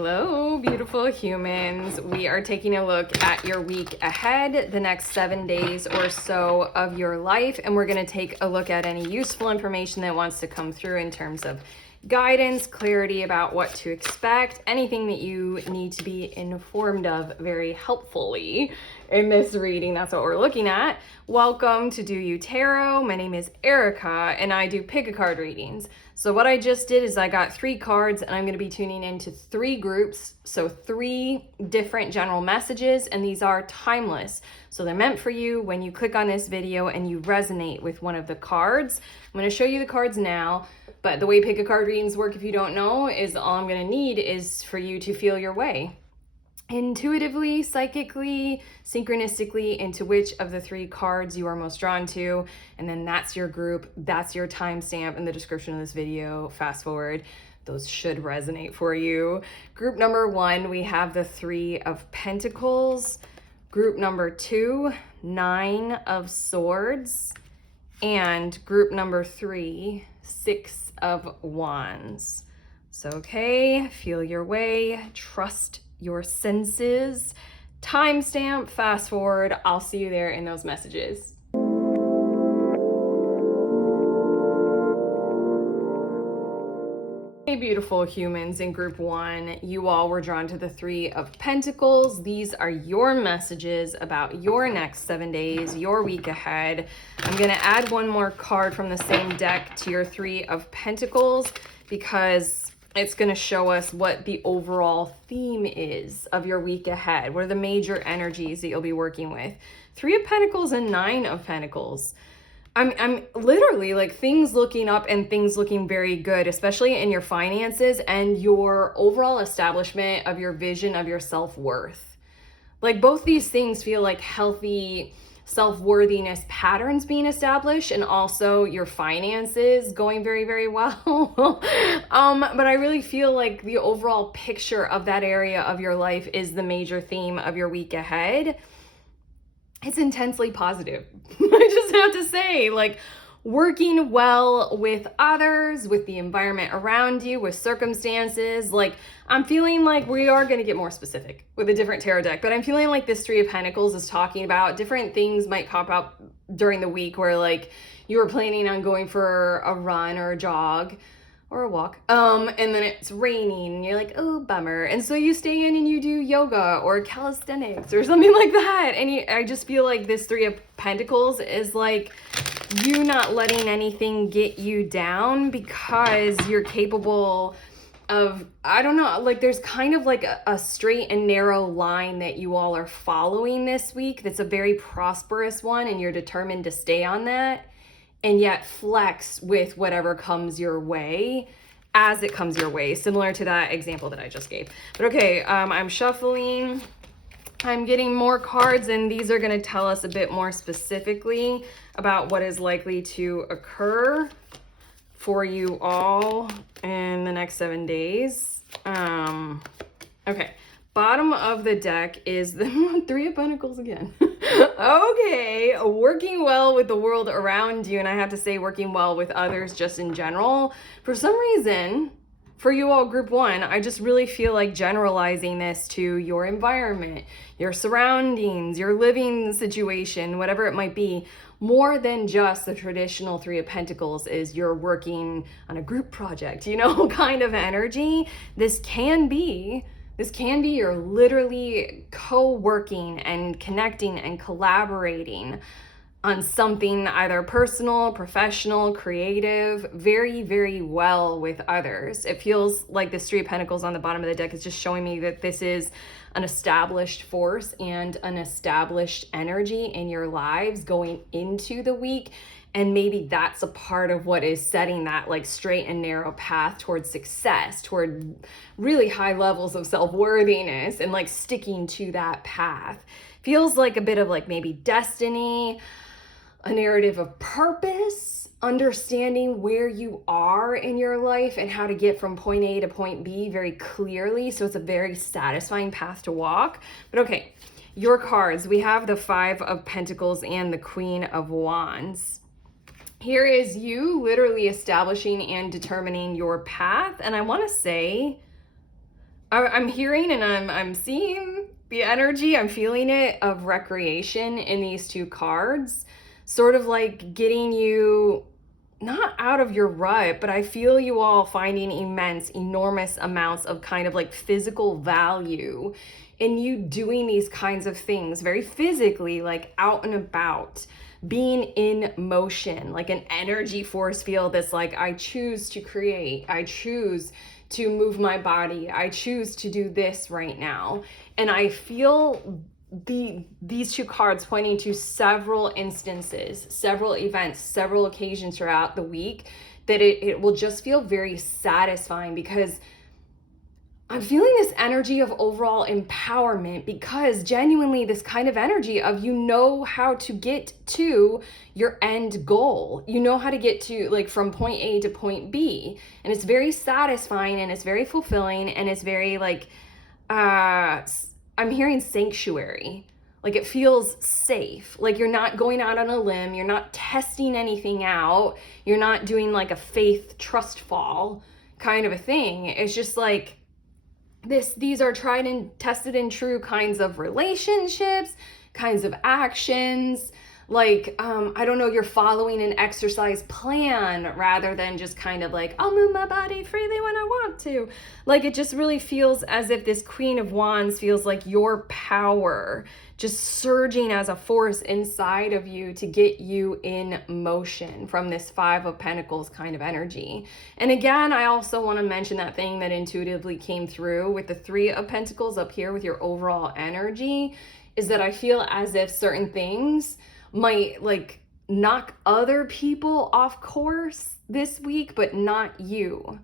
Hello, beautiful humans. We are taking a look at your week ahead, the next 7 days or so of your life, and we're going to take a look at any useful information that wants to come through in terms of guidance, clarity about what to expect, anything that you need to be informed of very helpfully in this reading. That's what we're looking at. Welcome to Do You Tarot. My name is Erica and I do pick a card readings. So what I just did is I got 3 cards and I'm going to be tuning into 3 groups. So 3 different general messages, and these are timeless. So they're meant for you when you click on this video and you resonate with one of the cards. I'm going to show you the cards now. But the way pick a card readings work, if you don't know, is all I'm going to need is for you to feel your way intuitively, psychically, synchronistically into which of the 3 cards you are most drawn to. And then that's your group. That's your timestamp in the description of this video. Fast forward. Those should resonate for you. Group number 1, we have the 3 of Pentacles. Group number 2, 9 of Swords. And group number 3, 6 of Wands. So, okay, feel your way, trust your senses. Timestamp, fast forward. I'll see you there in those messages. Hey, beautiful humans. In group 1, you all were drawn to the 3 of Pentacles. These are your messages about your next 7 days, your week ahead. I'm going to add one more card from the same deck to your 3 of Pentacles because it's going to show us what the overall theme is of your week ahead. What are the major energies that you'll be working with? 3 of Pentacles and 9 of Pentacles. I'm literally like things looking up and things looking very good, especially in your finances and your overall establishment of your vision of your self-worth. Like both these things feel like healthy self-worthiness patterns being established, and also your finances going very, very well. But I really feel like the overall picture of that area of your life is the major theme of your week ahead. It's intensely positive. I just have to say, like, working well with others, with the environment around you, with circumstances. Like, I'm feeling like we are going to get more specific with a different tarot deck, but I'm feeling like this 3 of Pentacles is talking about different things might pop up during the week where, like, you were planning on going for a run or a jog or a walk, and then it's raining and you're like, oh, bummer. And so you stay in and you do yoga or calisthenics or something like that. And I just feel like this 3 of Pentacles is like you not letting anything get you down because you're capable of, I don't know, like there's kind of like a straight and narrow line that you all are following this week. That's a very prosperous one, and you're determined to stay on that. And yet flex with whatever comes your way as it comes your way, similar to that example that I just gave. But okay, I'm shuffling. I'm getting more cards, and these are going to tell us a bit more specifically about what is likely to occur for you all in the next 7 days. Okay. Bottom of the deck is the 3 of Pentacles again. Okay, working well with the world around you, and I have to say working well with others just in general. For some reason, for you all group 1, I just really feel like generalizing this to your environment, your surroundings, your living situation, whatever it might be, more than just the traditional 3 of Pentacles is you're working on a group project, you know, kind of energy. This can be you're literally co-working and connecting and collaborating on something either personal, professional, creative, very, very well with others. It feels like this 3 of Pentacles on the bottom of the deck is just showing me that this is an established force and an established energy in your lives going into the week. And maybe that's a part of what is setting that like straight and narrow path towards success, toward really high levels of self-worthiness and like sticking to that path. Feels like a bit of like maybe destiny, a narrative of purpose, understanding where you are in your life and how to get from point A to point B very clearly. So it's a very satisfying path to walk. But okay, your cards, we have the 5 of Pentacles and the Queen of Wands. Here is you literally establishing and determining your path. And I want to say I'm hearing and I'm seeing the energy, I'm feeling it of recreation in these two cards, sort of like getting you not out of your rut, but I feel you all finding enormous amounts of kind of like physical value in you doing these kinds of things very physically, like out and about, being in motion, like an energy force field that's like, I choose to create, I choose to move my body, I choose to do this right now. And I feel these two cards pointing to several instances, several events, several occasions throughout the week that it will just feel very satisfying, because I'm feeling this energy of overall empowerment, because genuinely this kind of energy of, you know how to get to your end goal. You know how to get to, like, from point A to point B. And it's very satisfying and it's very fulfilling and it's very like, I'm hearing sanctuary. Like, it feels safe. Like, you're not going out on a limb. You're not testing anything out. You're not doing like a faith trust fall kind of a thing. It's just like, these are tried and tested and true kinds of relationships, kinds of actions. Like, I don't know, you're following an exercise plan rather than just kind of like, I'll move my body freely when I want to. Like, it just really feels as if this Queen of Wands feels like your power just surging as a force inside of you to get you in motion from this Five of Pentacles kind of energy. And again, I also want to mention that thing that intuitively came through with the Three of Pentacles up here with your overall energy, is that I feel as if certain things might like knock other people off course this week, but not you.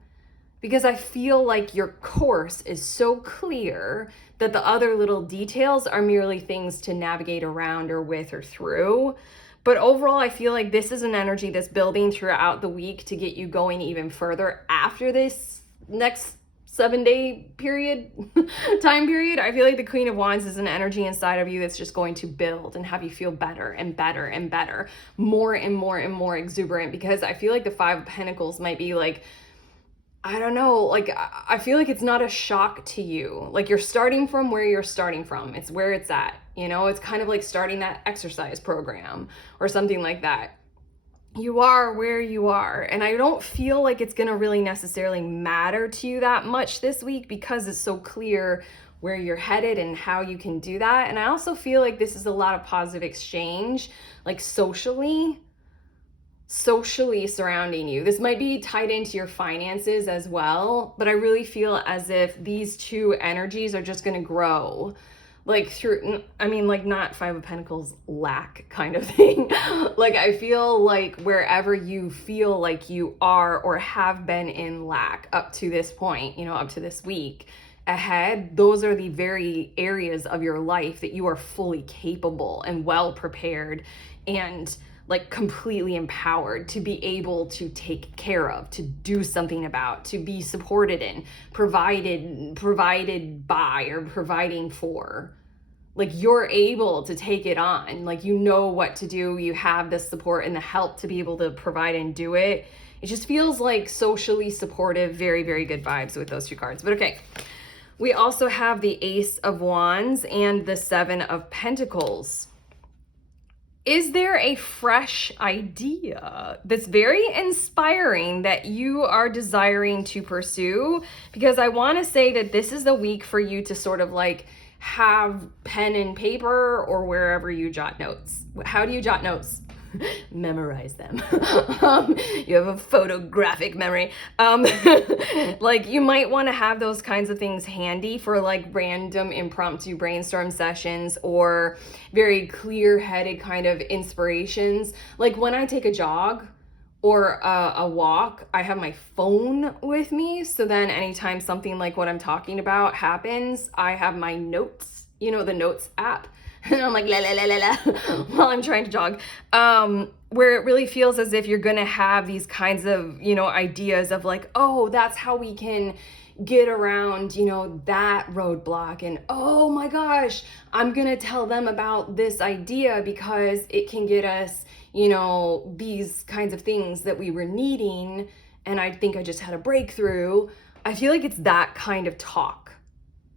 Because I feel like your course is so clear that the other little details are merely things to navigate around or with or through. But overall, I feel like this is an energy that's building throughout the week to get you going even further after this next 7-day period, time period. I feel like the Queen of Wands is an energy inside of you that's just going to build and have you feel better and better and better, more and more and more exuberant, because I feel like the Five of Pentacles might be like, I don't know, like, I feel like it's not a shock to you. Like, you're starting from where you're starting from. It's where it's at, you know? It's kind of like starting that exercise program or something like that. You are where you are. And I don't feel like it's going to really necessarily matter to you that much this week, because it's so clear where you're headed and how you can do that. And I also feel like this is a lot of positive exchange, like socially surrounding you. This might be tied into your finances as well, but I really feel as if these two energies are just going to grow, like through, I mean, like, not Five of Pentacles lack kind of thing. Like, I feel like wherever you feel like you are or have been in lack up to this point, you know, up to this week ahead, those are the very areas of your life that you are fully capable and well prepared and like completely empowered to be able to take care of, to do something about, to be supported in, provided by, or providing for. Like, you're able to take it on. Like, you know what to do. You have the support and the help to be able to provide and do it. It just feels like socially supportive, very, very good vibes with those two cards. But okay, we also have the Ace of Wands and the Seven of Pentacles. Is there a fresh idea that's very inspiring that you are desiring to pursue? Because I want to say that this is the week for you to sort of like have pen and paper or wherever you jot notes. How do you jot notes? Memorize them. You have a photographic memory. Like, you might want to have those kinds of things handy for like random impromptu brainstorm sessions or very clear-headed kind of inspirations. Like, when I take a jog or a walk, I have my phone with me, so then anytime something like what I'm talking about happens, I have my notes, you know, the notes app. And I'm like, la, la, la, la, la, while I'm trying to jog, where it really feels as if you're going to have these kinds of, you know, ideas of like, oh, that's how we can get around, you know, that roadblock. And oh my gosh, I'm going to tell them about this idea because it can get us, you know, these kinds of things that we were needing. And I think I just had a breakthrough. I feel like it's that kind of talk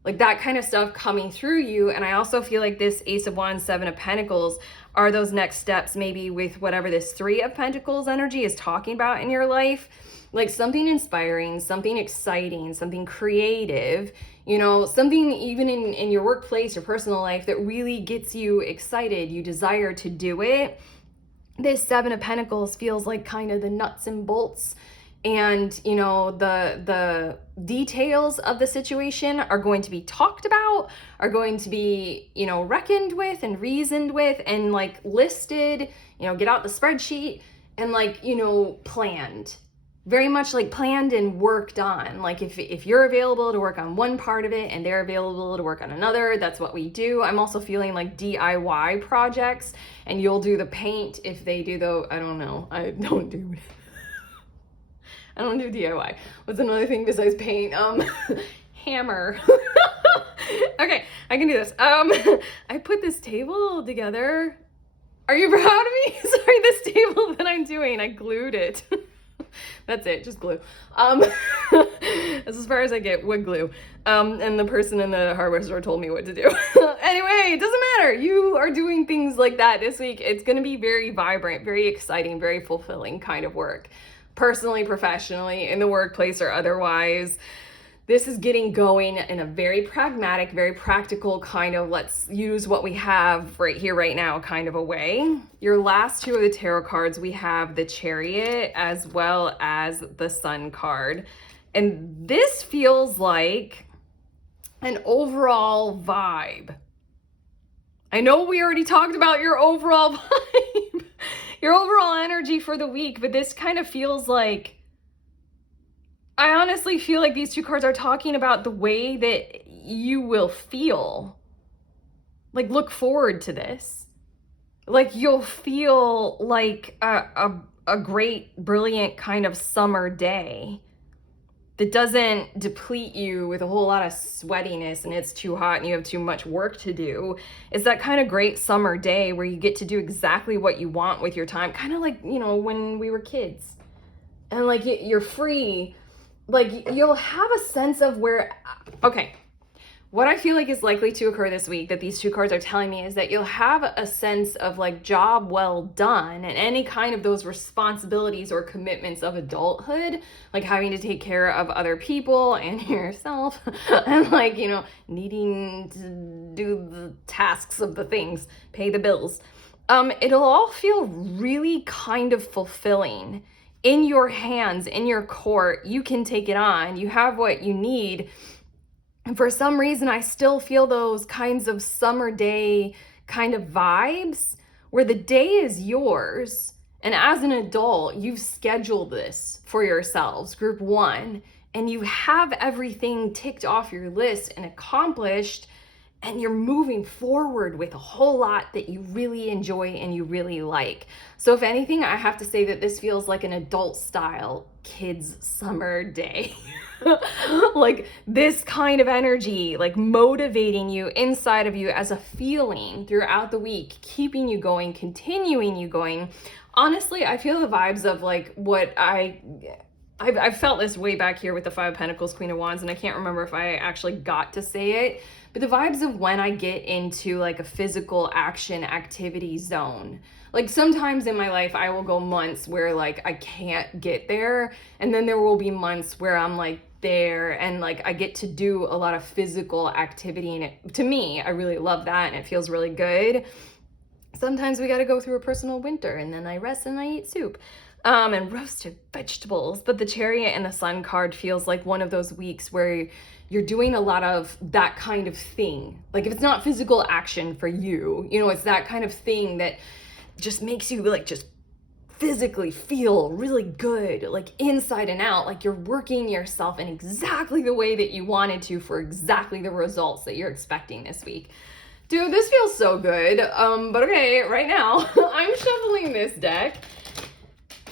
like that kind of stuff coming through you. And I also feel like this Ace of Wands, Seven of Pentacles are those next steps, maybe with whatever this Three of Pentacles energy is talking about in your life, like something inspiring, something exciting, something creative, you know, something even in your workplace, your personal life that really gets you excited, you desire to do it. This Seven of Pentacles feels like kind of the nuts and bolts, and you know, the details of the situation are going to be talked about, are going to be, you know, reckoned with and reasoned with and like listed, you know, get out the spreadsheet and like, you know, planned. Very much like planned and worked on. Like if you're available to work on one part of it and they're available to work on another, that's what we do. I'm also feeling like DIY projects, and you'll do the paint if they do the, I don't know, I don't do DIY. What's another thing besides paint? Hammer. Okay, I can do this. I put this table together. Are you proud of me? Sorry, this table that I'm doing, I glued it. That's it, just glue. That's as far as I get, wood glue. And the person in the hardware store told me what to do. Anyway, it doesn't matter. You are doing things like that this week. It's gonna be very vibrant, very exciting, very fulfilling kind of work. Personally, professionally, in the workplace or otherwise. This is getting going in a very pragmatic, very practical kind of let's use what we have right here, right now kind of a way. Your last two of the tarot cards, we have the Chariot as well as the Sun card. And this feels like an overall vibe. I know we already talked about your overall vibe, your overall energy for the week, but this kind of feels like, I honestly feel like these two cards are talking about the way that you will feel. Like, look forward to this. Like, you'll feel like a great, brilliant kind of summer day that doesn't deplete you with a whole lot of sweatiness and it's too hot and you have too much work to do. It's that kind of great summer day where you get to do exactly what you want with your time. Kind of like, you know, when we were kids. And like, you're free. Like, you'll have a sense of where, okay, what I feel like is likely to occur this week that these two cards are telling me is that you'll have a sense of like job well done and any kind of those responsibilities or commitments of adulthood, like having to take care of other people and yourself and like, you know, needing to do the tasks of the things, pay the bills. It'll all feel really kind of fulfilling. In your hands, in your court, you can take it on. You have what you need. And for some reason, I still feel those kinds of summer day kind of vibes where the day is yours. And as an adult, you've scheduled this for yourselves, group one, and you have everything ticked off your list and accomplished, and you're moving forward with a whole lot that you really enjoy and you really like. So if anything, I have to say that this feels like an adult style kids summer day. Like this kind of energy, like motivating you inside of you as a feeling throughout the week, keeping you going, continuing you going. Honestly, I feel the vibes of like what I've felt this way back here with the Five of Pentacles, Queen of Wands, and I can't remember if I actually got to say it, but the vibes of when I get into like a physical action activity zone. Like sometimes in my life, I will go months where like I can't get there, and then there will be months where I'm like there and like I get to do a lot of physical activity, and it, to me, I really love that and it feels really good. Sometimes we got to go through a personal winter, and then I rest and I eat soup. And roasted vegetables. But the Chariot and the Sun card feels like one of those weeks where you're doing a lot of that kind of thing. Like if it's not physical action for you, you know, it's that kind of thing that just makes you like just physically feel really good, like inside and out, like you're working yourself in exactly the way that you wanted to for exactly the results that you're expecting this week. Dude, this feels so good. But okay, right now I'm shuffling this deck.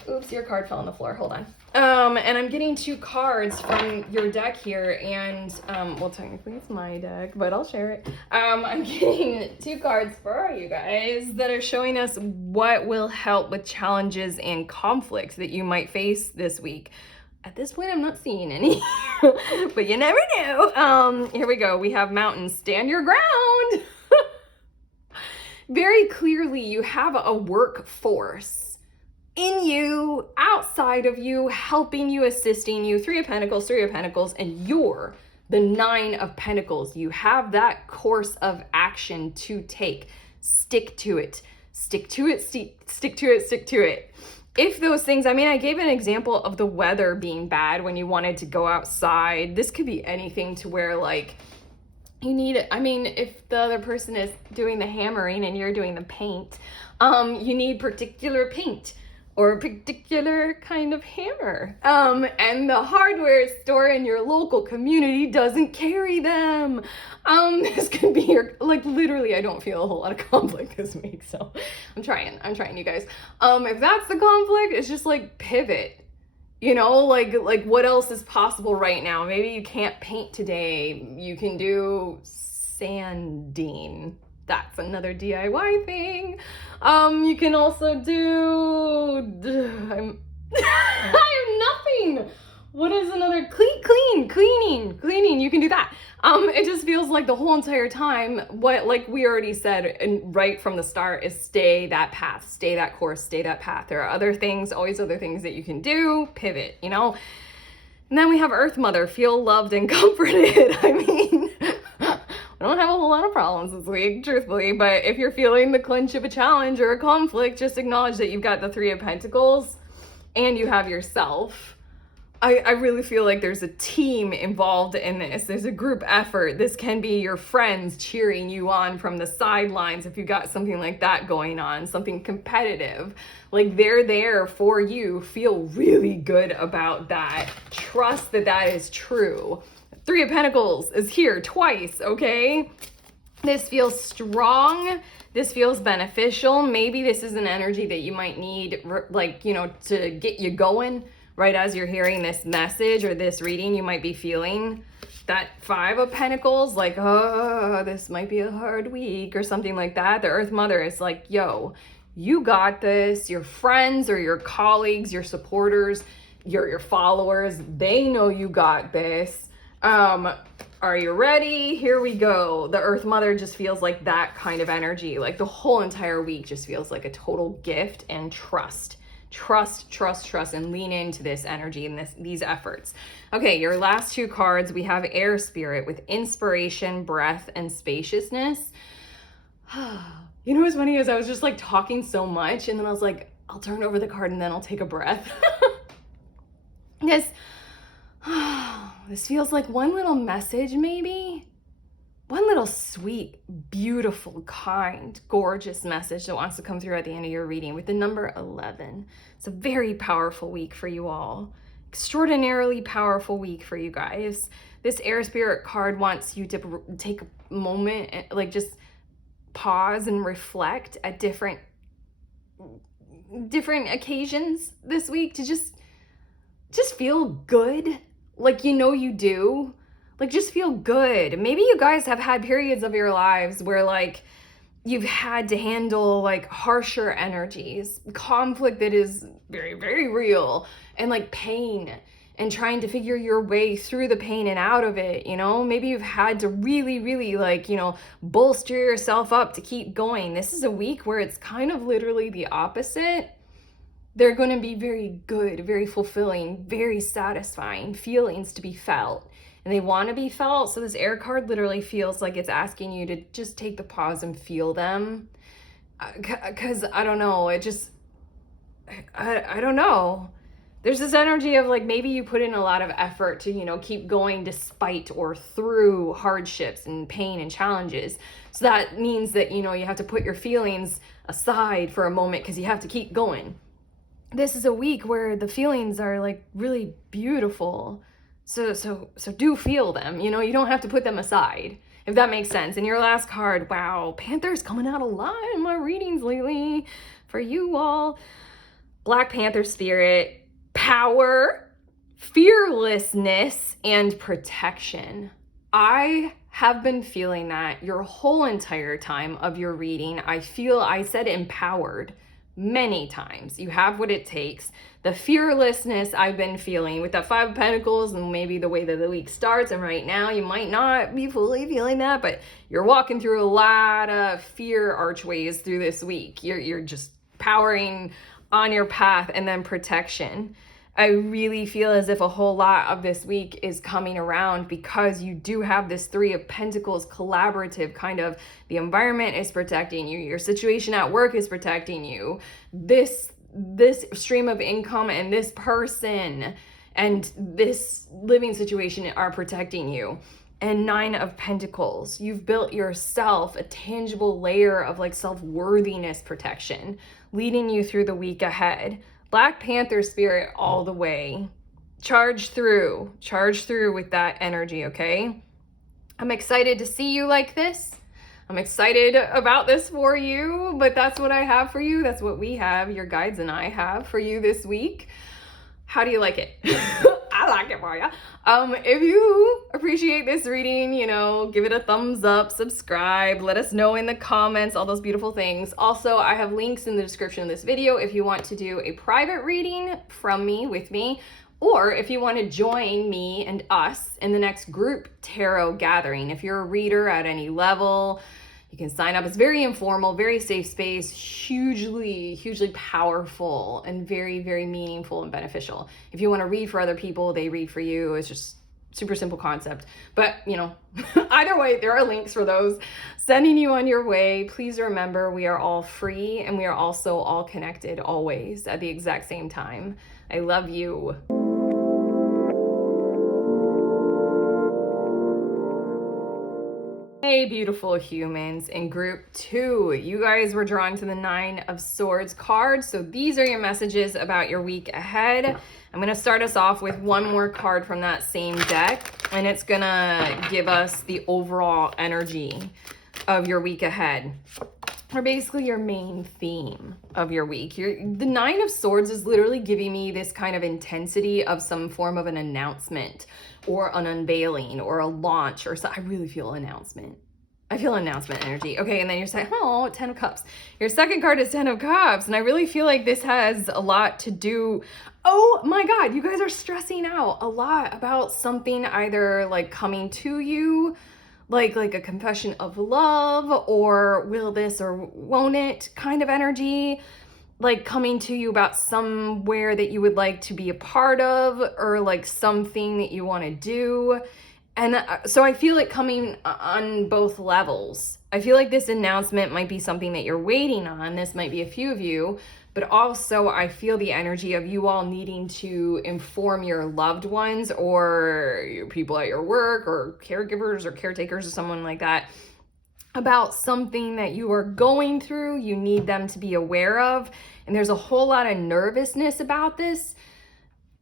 Oops, your card fell on the floor. Hold on. And I'm getting two cards from your deck here, and well, technically it's my deck, but I'll share it. I'm getting two cards for you guys that are showing us what will help with challenges and conflicts that you might face this week. At this point, I'm not seeing any, but you never know. Here we go. We have mountains. Stand your ground. Very clearly, you have a workforce in you, outside of you, helping you, assisting you. Three of Pentacles, and you're the Nine of Pentacles. You have that course of action to take. Stick to it. Stick to it, stick to it, stick to it. If those things, I mean, I gave an example of the weather being bad when you wanted to go outside. This could be anything to where like you need it. I mean, if the other person is doing the hammering and you're doing the paint, you need particular paint or a particular kind of hammer. And the hardware store in your local community doesn't carry them. This could be your, like literally, I don't feel a whole lot of conflict this week, so I'm trying you guys. If that's the conflict, it's just like pivot. You know, like what else is possible right now? Maybe you can't paint today. You can do sanding. That's another DIY thing. You can also do, I'm nothing. What is another, cleaning. You can do that. It just feels like the whole entire time, what, like we already said, and right from the start, is stay that path, stay that course, stay that path. There are other things, always other things that you can do, pivot, you know? And then we have Earth Mother, feel loved and comforted. I mean, I don't have a whole lot of problems this week, truthfully, but if you're feeling the clinch of a challenge or a conflict, just acknowledge that you've got the Three of Pentacles and you have yourself. I really feel like there's a team involved in this. There's a group effort. This can be your friends cheering you on from the sidelines if you got something like that going on, something competitive. Like they're there for you. Feel really good about that. Trust that that is true. Three of Pentacles is here twice, okay? This feels strong. This feels beneficial. Maybe this is an energy that you might need, like, you know, to get you going. Right as you're hearing this message or this reading, you might be feeling that Five of Pentacles, like, oh, this might be a hard week or something like that. The Earth Mother is like, yo, you got this. Your friends or your colleagues, your supporters, your followers, they know you got this. Are you ready? Here we go. The Earth Mother just feels like that kind of energy. Like the whole entire week just feels like a total gift and trust. Trust, and lean into this energy and these efforts. Okay, your last two cards, we have Air Spirit with inspiration, breath, and spaciousness. You know what's funny is I was just like talking so much and then I was like, I'll turn over the card and then I'll take a breath. This feels like one little message maybe. One little sweet, beautiful, kind, gorgeous message that wants to come through at the end of your reading with the number 11. It's a very powerful week for you all. Extraordinarily powerful week for you guys. This Air Spirit card wants you to take a moment and like just pause and reflect at different occasions this week to just feel good. Like you know you do. Like, just feel good. Maybe you guys have had periods of your lives where, like, you've had to handle, like, harsher energies, conflict that is very, very real, and, like, pain, and trying to figure your way through the pain and out of it, you know? Maybe you've had to really, really, like, you know, bolster yourself up to keep going. This is a week where it's kind of literally the opposite. They're going to be very good, very fulfilling, very satisfying feelings to be felt. And they want to be felt. So this air card literally feels like it's asking you to just take the pause and feel them. Because I don't know, it just, I don't know. There's this energy of like, maybe you put in a lot of effort to, you know, keep going despite or through hardships and pain and challenges. So that means that, you know, you have to put your feelings aside for a moment because you have to keep going. This is a week where the feelings are like really beautiful. So do feel them, you know, you don't have to put them aside, if that makes sense. And your last card, wow, Panther's coming out a lot in my readings lately for you all. Black Panther spirit, power, fearlessness, and protection. I have been feeling that your whole entire time of your reading. I said empowered, many times. You have what it takes. The fearlessness I've been feeling with that Five of Pentacles and maybe the way that the week starts, and right now you might not be fully feeling that, but you're walking through a lot of fear archways through this week. You're just powering on your path, and then protection. I really feel as if a whole lot of this week is coming around because you do have this Three of Pentacles collaborative kind of, the environment is protecting you, your situation at work is protecting you, this stream of income and this person and this living situation are protecting you. And Nine of Pentacles, you've built yourself a tangible layer of like self-worthiness protection, leading you through the week ahead. Black Panther spirit all the way. Charge through with that energy, okay? I'm excited to see you like this. I'm excited about this for you, but that's what I have for you. That's what we have, your guides and I have for you this week. How do you like it? I like it for you. If you appreciate this reading, you know, give it a thumbs up, subscribe, let us know in the comments, all those beautiful things. Also, I have links in the description of this video if you want to do a private reading from me, with me, or if you want to join me and us in the next group tarot gathering. If you're a reader at any level, you can sign up. It's very informal, very safe space, hugely powerful, and very, very meaningful and beneficial. If you want to read for other people, they read for you. It's just super simple concept. But, you know, either way, there are links for those. Sending you on your way. Please remember, we are all free and we are also all connected always at the exact same time. I love you. Hey, beautiful humans. In group 2, you guys were drawn to the Nine of Swords card. So these are your messages about your week ahead. I'm going to start us off with one more card from that same deck, and it's going to give us the overall energy of your week ahead, or basically your main theme of your week. The Nine of Swords is literally giving me this kind of intensity of some form of an announcement or an unveiling or a launch, or so. I really feel announcement. I feel announcement energy. Okay, and then you're saying, oh, 10 of Cups. Your second card is 10 of Cups, and I really feel like this has a lot to do. Oh my God, you guys are stressing out a lot about something either like coming to you, like a confession of love, or will this or won't it kind of energy, like coming to you about somewhere that you would like to be a part of, or like something that you want to do. And so I feel it coming on both levels. I feel like this announcement might be something that you're waiting on. This might be a few of you, but also I feel the energy of you all needing to inform your loved ones or your people at your work or caregivers or caretakers or someone like that about something that you are going through. You need them to be aware of. And there's a whole lot of nervousness about this,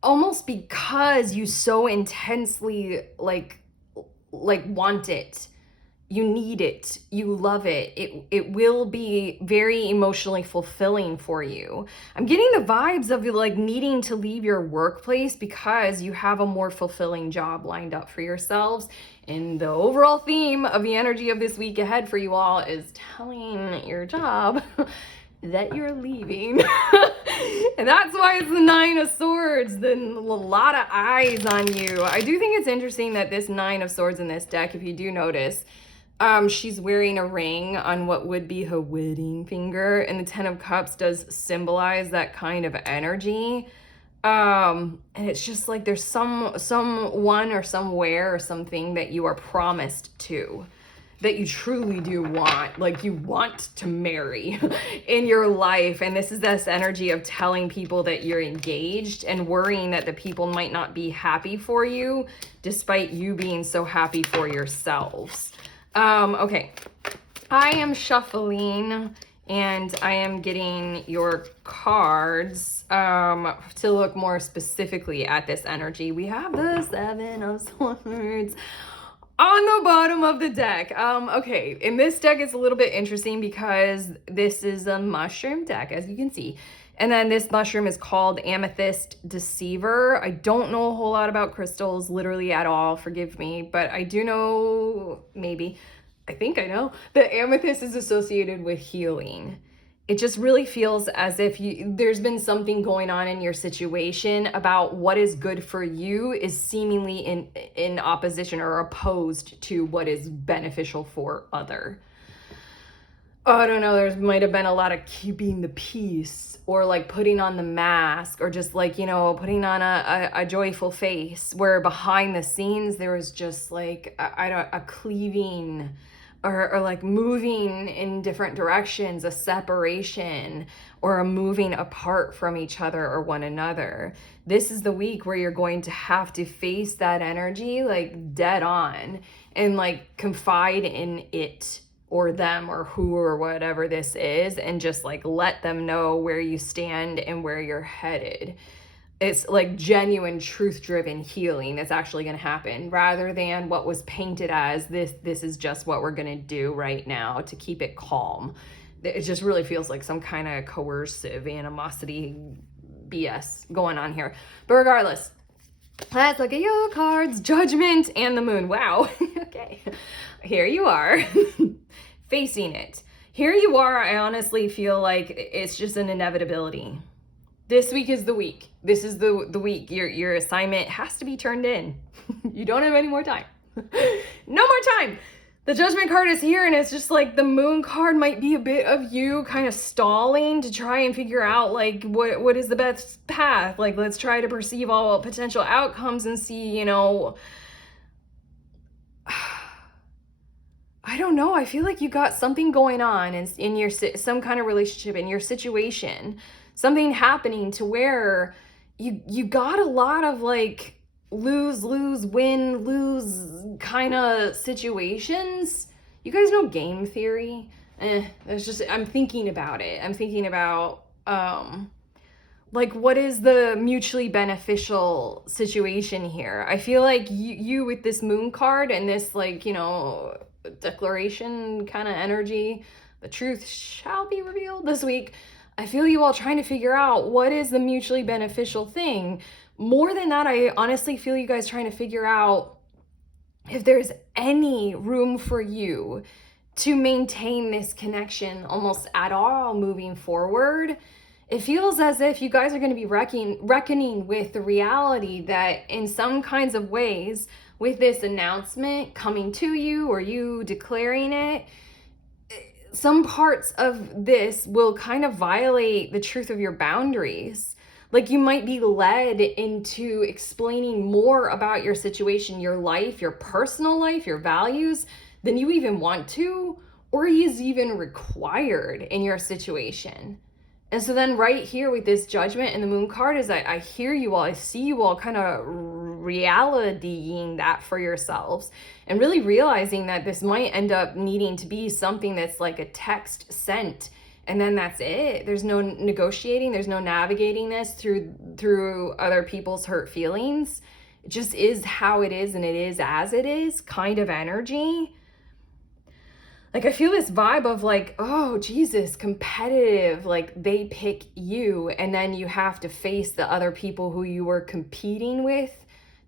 almost because you so intensely like want it. You need it. You love it. It will be very emotionally fulfilling for you. I'm getting the vibes of like needing to leave your workplace because you have a more fulfilling job lined up for yourselves. And the overall theme of the energy of this week ahead for you all is telling your job that you're leaving. And that's why it's the Nine of Swords, then a lot of eyes on you. I do think it's interesting that this Nine of Swords in this deck, if you do notice, she's wearing a ring on what would be her wedding finger, and the 10 of Cups does symbolize that kind of energy. And it's just like there's someone or somewhere or something that you are promised to, that you truly do want, like you want to marry in your life. And this is this energy of telling people that you're engaged and worrying that the people might not be happy for you despite you being so happy for yourselves. Okay, I am shuffling and I am getting your cards to look more specifically at this energy. We have the Seven of Swords on the bottom of the deck. Okay, in this deck it's a little bit interesting because this is a mushroom deck, as you can see. And then this mushroom is called Amethyst Deceiver. I don't know a whole lot about crystals, literally at all, forgive me, but I do know, maybe, I think I know, that amethyst is associated with healing. it just really feels as if there's been something going on in your situation about what is good for you is seemingly in opposition or opposed to what is beneficial for other. I don't know, there might have been a lot of keeping the peace or like putting on the mask or just like, you know, putting on a joyful face, where behind the scenes there was just like a cleaving or like moving in different directions, a separation or a moving apart from each other or one another. This is the week where you're going to have to face that energy like dead on and like confide in it or them or who or whatever this is, and just like let them know where you stand and where you're headed. It's like genuine truth-driven healing that's actually going to happen, rather than what was painted as this is just what we're going to do right now to keep it calm. It just really feels like some kind of coercive animosity BS going on here. But regardless, let's look at your cards. Judgment and the Moon. Wow. Okay, here you are. Facing it. Here you are. I honestly feel like it's just an inevitability. This week is the week. This is the week. Your assignment has to be turned in. You don't have any more time. No more time. The Judgment card is here, and it's just like the Moon card might be a bit of you kind of stalling to try and figure out like what is the best path. Like, let's try to perceive all potential outcomes and see, you know, I don't know. I feel like you got something going on in your some kind of relationship, in your situation, something happening to where you got a lot of like lose, win, lose kind of situations. You guys know game theory? There's just, I'm thinking about it. I'm thinking about like what is the mutually beneficial situation here? I feel like you with this Moon card and this like, you know, declaration kind of energy, the truth shall be revealed this week. I feel you all trying to figure out what is the mutually beneficial thing. More than that, I honestly feel you guys trying to figure out if there's any room for you to maintain this connection almost at all moving forward. It feels as if you guys are going to be reckoning with the reality that in some kinds of ways, with this announcement coming to you or you declaring it, some parts of this will kind of violate the truth of your boundaries. Like you might be led into explaining more about your situation, your life, your personal life, your values than you even want to, or is even required in your situation. And so then right here with this Judgment and the Moon card is I hear you all, I see you all kind of realitying that for yourselves and really realizing that this might end up needing to be something that's like a text sent and then that's it. There's no negotiating, there's no navigating this through other people's hurt feelings. It just is how it is and it is as it is kind of energy. Like I feel this vibe of like, oh, Jesus, competitive, like they pick you and then you have to face the other people who you were competing with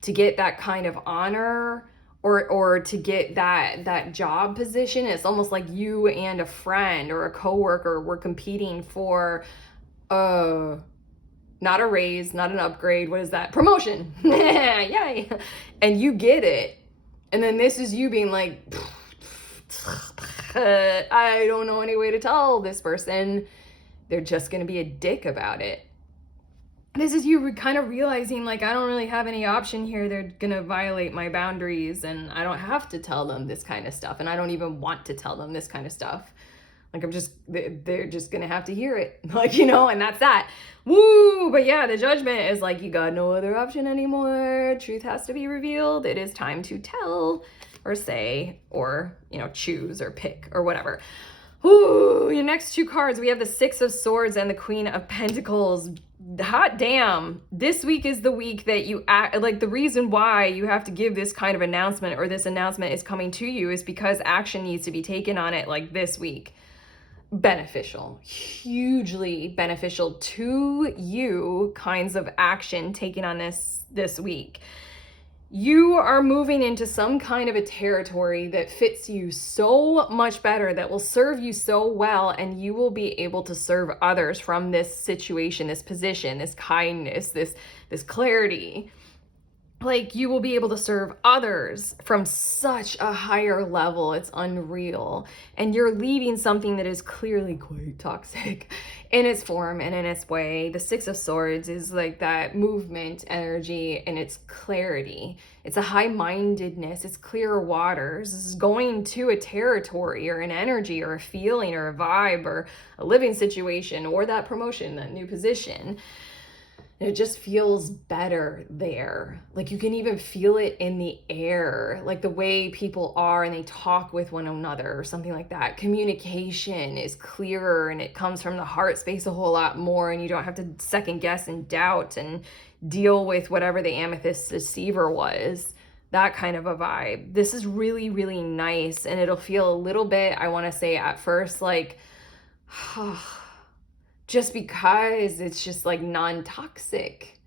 to get that kind of honor or to get that job position. It's almost like you and a friend or a coworker were competing for not a raise, not an upgrade. What is that? Promotion. Yay. And you get it. And then this is you being like, I don't know any way to tell this person. They're just going to be a dick about it. This is you kind of realizing like, I don't really have any option here. They're going to violate my boundaries and I don't have to tell them this kind of stuff. And I don't even want to tell them this kind of stuff. Like they're just going to have to hear it. Like, you know, and that's that. Woo! But yeah, the Judgment is like, you got no other option anymore. Truth has to be revealed. It is time to tell or say, or, you know, choose or pick or whatever. Ooh, your next two cards, we have the Six of Swords and the Queen of Pentacles. Hot damn. This week is the week that you act, like the reason why you have to give this kind of announcement or this announcement is coming to you is because action needs to be taken on it like this week. Beneficial, hugely beneficial to you kinds of action taken on this week. You are moving into some kind of a territory that fits you so much better, that will serve you so well, and you will be able to serve others from this situation, this position, this kindness, this clarity. Like, you will be able to serve others from such a higher level. It's unreal. And you're leaving something that is clearly quite toxic in its form and in its way. The Six of Swords is like that movement energy, and it's clarity. It's a high-mindedness. It's clearer waters. This is going to a territory or an energy or a feeling or a vibe or a living situation or that promotion, that new position. And it just feels better there. Like, you can even feel it in the air, like the way people are and they talk with one another or something like that. Communication is clearer and it comes from the heart space a whole lot more, and you don't have to second guess and doubt and deal with whatever the amethyst deceiver was. That kind of a vibe. This is really, really nice, and it'll feel a little bit, I want to say at first, like, just because it's just like non-toxic,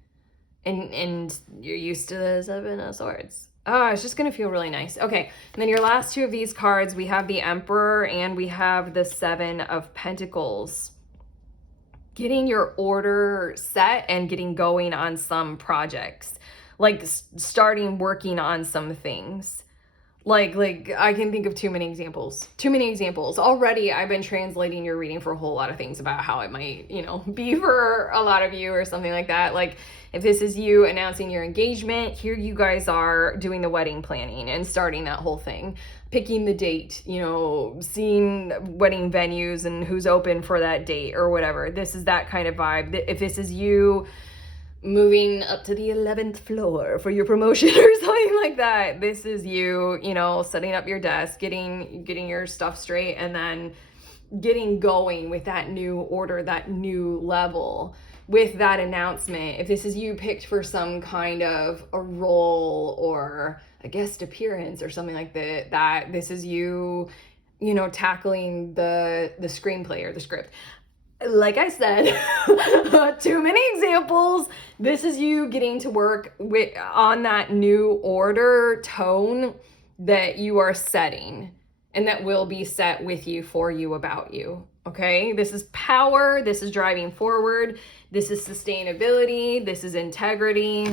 and you're used to the Seven of Swords. Oh, it's just gonna feel really nice. Okay, and then your last two of these cards, we have the Emperor and we have the Seven of Pentacles. Getting your order set and getting going on some projects, like starting working on some things. Like I can think of too many examples already. I've been translating your reading for a whole lot of things about how it might, be for a lot of you or something like that. Like, if this is you announcing your engagement, here you guys are doing the wedding planning and starting that whole thing, picking the date, seeing wedding venues and who's open for that date or whatever. This is that kind of vibe. If this is you moving up to the 11th floor for your promotion or something like that, this is you, setting up your desk, getting your stuff straight, and then getting going with that new order, that new level, with that announcement. If this is you picked for some kind of a role or a guest appearance or something like that this is you, tackling the screenplay or the script. Like I said, too many examples. This is you getting to work on that new order tone that you are setting, and that will be set with you, for you, about you. Okay, this is power. This is driving forward. This is sustainability. This is integrity.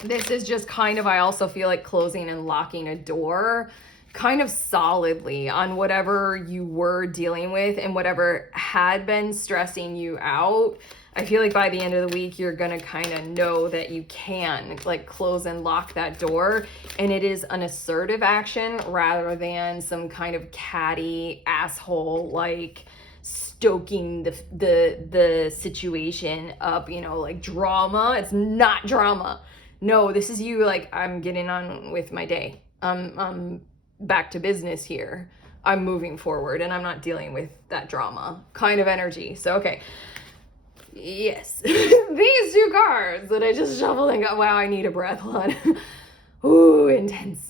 This is just kind of, I also feel like, closing and locking a door kind of solidly on whatever you were dealing with and whatever had been stressing you out. I feel like by the end of the week, you're going to kind of know that you can like close and lock that door. And it is an assertive action rather than some kind of catty asshole, like stoking the situation up, like drama. It's not drama. No, this is you like, I'm getting on with my day. I'm back to business here. I'm moving forward and I'm not dealing with that drama kind of energy. So, okay. Yes. These two cards that I just shuffled and got, wow, I need a breath. Hold on. Ooh, intense.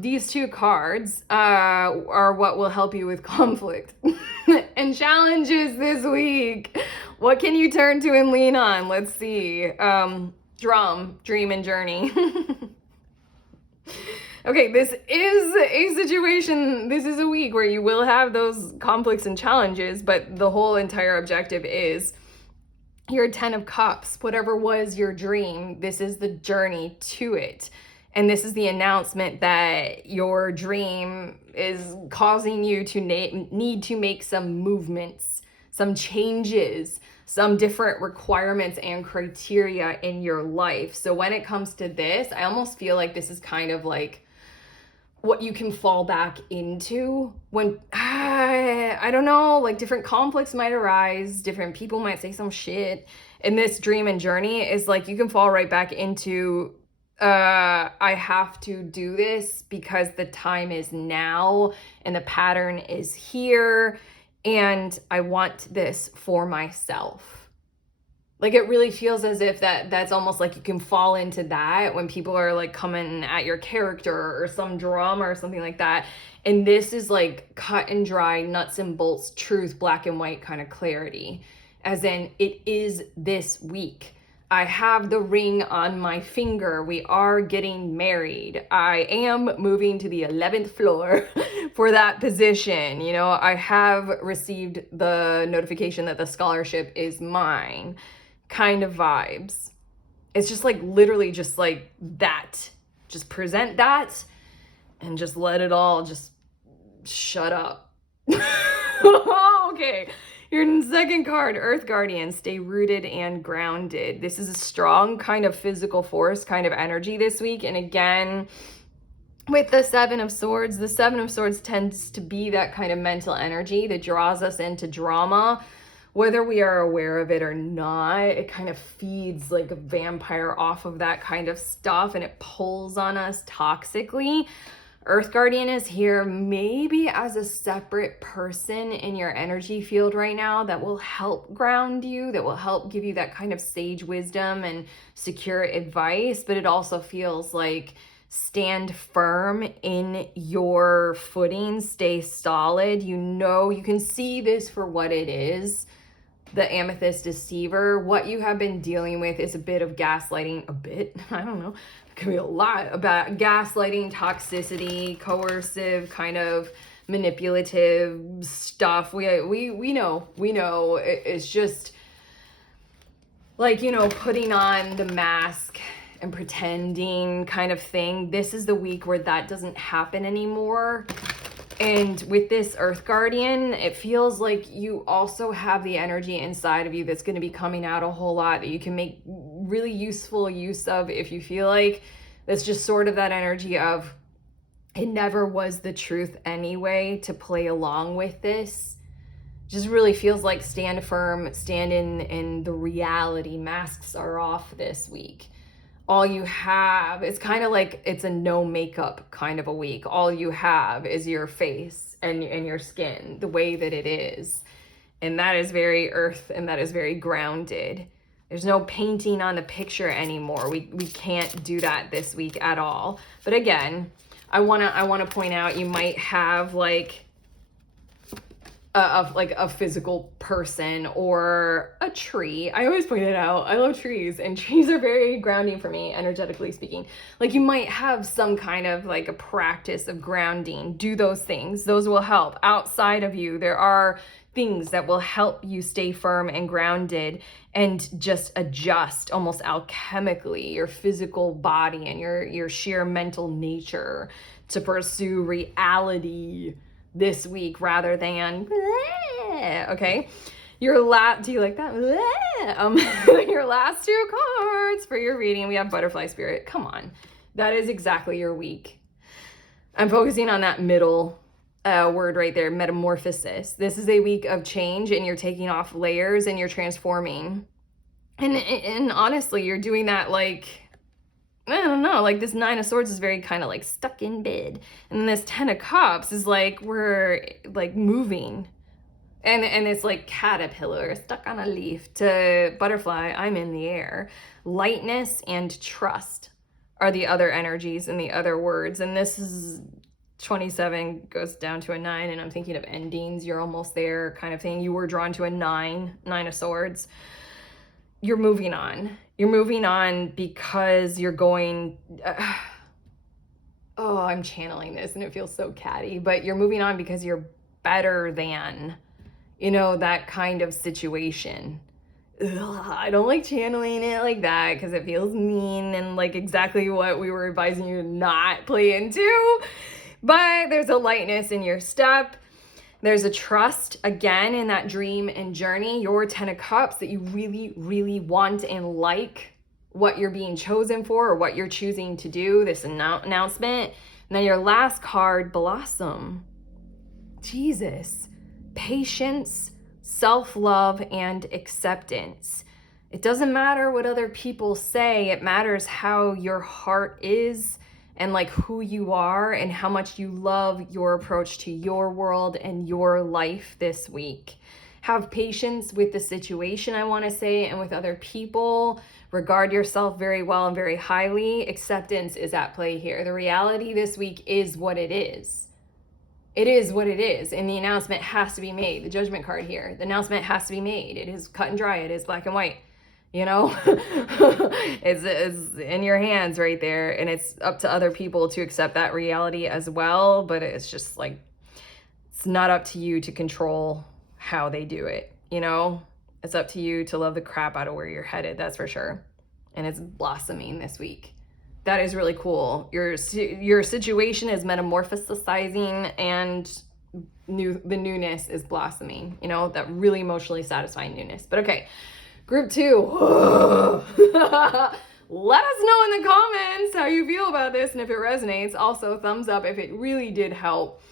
These two cards are what will help you with conflict and challenges this week. What can you turn to and lean on? Let's see. Dream and journey. Okay, this is a situation, this is a week where you will have those conflicts and challenges, but the whole entire objective is your 10 of Cups. Whatever was your dream, this is the journey to it. And this is the announcement that your dream is causing you to need to make some movements, some changes, some different requirements and criteria in your life. So when it comes to this, I almost feel like this is kind of like what you can fall back into when, I don't know, like different conflicts might arise, different people might say some shit. And this dream and journey is like, you can fall right back into, I have to do this because the time is now and the pattern is here and I want this for myself. Like, it really feels as if that's almost like you can fall into that when people are like coming at your character or some drama or something like that. And this is like cut and dry, nuts and bolts, truth, black and white kind of clarity. As in, it is this week. I have the ring on my finger. We are getting married. I am moving to the 11th floor for that position. You know, I have received the notification that the scholarship is mine, kind of vibes. It's just like literally just like that. Just present that and just let it all just shut up. Okay. Your second card, Earth Guardian, stay rooted and grounded. This is a strong kind of physical force, kind of energy this week. And again, with the Seven of Swords tends to be that kind of mental energy that draws us into drama. Whether we are aware of it or not, it kind of feeds like a vampire off of that kind of stuff, and it pulls on us toxically. Earth Guardian is here maybe as a separate person in your energy field right now that will help ground you, that will help give you that kind of sage wisdom and secure advice, but it also feels like stand firm in your footing, stay solid. You know, you can see this for what it is. The Amethyst Deceiver, what you have been dealing with is a bit of gaslighting, I don't know, it could be a lot about gaslighting, toxicity, coercive, kind of manipulative stuff. We know, it's just like, you know, putting on the mask and pretending kind of thing. This is the week where that doesn't happen anymore. And with this Earth Guardian, it feels like you also have the energy inside of you that's going to be coming out a whole lot that you can make really useful use of if you feel like that's just sort of that energy of it never was the truth anyway to play along with this. Just really feels like stand firm, stand in the reality. Masks are off this week. All you have, it's kind of like it's a no makeup kind of a week. All you have is your face and your skin, the way that it is. And that is very earth, and that is very grounded. There's no painting on the picture anymore. We can't do that this week at all. But again, I wanna point out, you might have like a physical person or a tree. I always point it out. I love trees, and trees are very grounding for me, energetically speaking. Like, you might have some kind of like a practice of grounding. Do those things. Those will help. Outside of you, there are things that will help you stay firm and grounded and just adjust almost alchemically your physical body and your sheer mental nature to pursue reality this week rather than okay. Do you like that? Your last two cards for your reading, we have Butterfly Spirit. Come on, that is exactly your week. I'm focusing on that middle word right there, metamorphosis. This is a week of change, and you're taking off layers and you're transforming. And honestly, you're doing that like, I don't know, like this Nine of Swords is very kind of like stuck in bed. And then this Ten of Cups is like we're like moving. And it's like caterpillar stuck on a leaf to butterfly, I'm in the air. Lightness and trust are the other energies and the other words. And this is 27 goes down to a 9, and I'm thinking of endings. You're almost there kind of thing. You were drawn to a 9 of Swords. You're moving on. You're moving on because you're going, oh, I'm channeling this and it feels so catty, but you're moving on because you're better than, you know, that kind of situation. Ugh, I don't like channeling it like that because it feels mean and like exactly what we were advising you to not play into. But there's a lightness in your step. There's a trust, again, in that dream and journey, your 10 of Cups, that you really, really want and like what you're being chosen for or what you're choosing to do, this announcement. And then your last card, Blossom. Jesus. Patience, self-love, and acceptance. It doesn't matter what other people say. It matters how your heart is and like who you are and how much you love your approach to your world and your life this week. Have patience with the situation, I want to say, and with other people. Regard yourself very well and very highly. Acceptance is at play here. The reality this week is what it is. It is what it is, and the announcement has to be made. The Judgment card here, the announcement has to be made. It is cut and dry. It is black and white. you know? It's in your hands right there, and it's up to other people to accept that reality as well, but it's just like, it's not up to you to control how they do it, you know? It's up to you to love the crap out of where you're headed, that's for sure. And it's blossoming this week. That is really cool. Your situation is metamorphosizing, and the newness is blossoming, you know, that really emotionally satisfying newness. But okay, group 2. Let us know in the comments how you feel about this and if it resonates. Also, thumbs up if it really did help.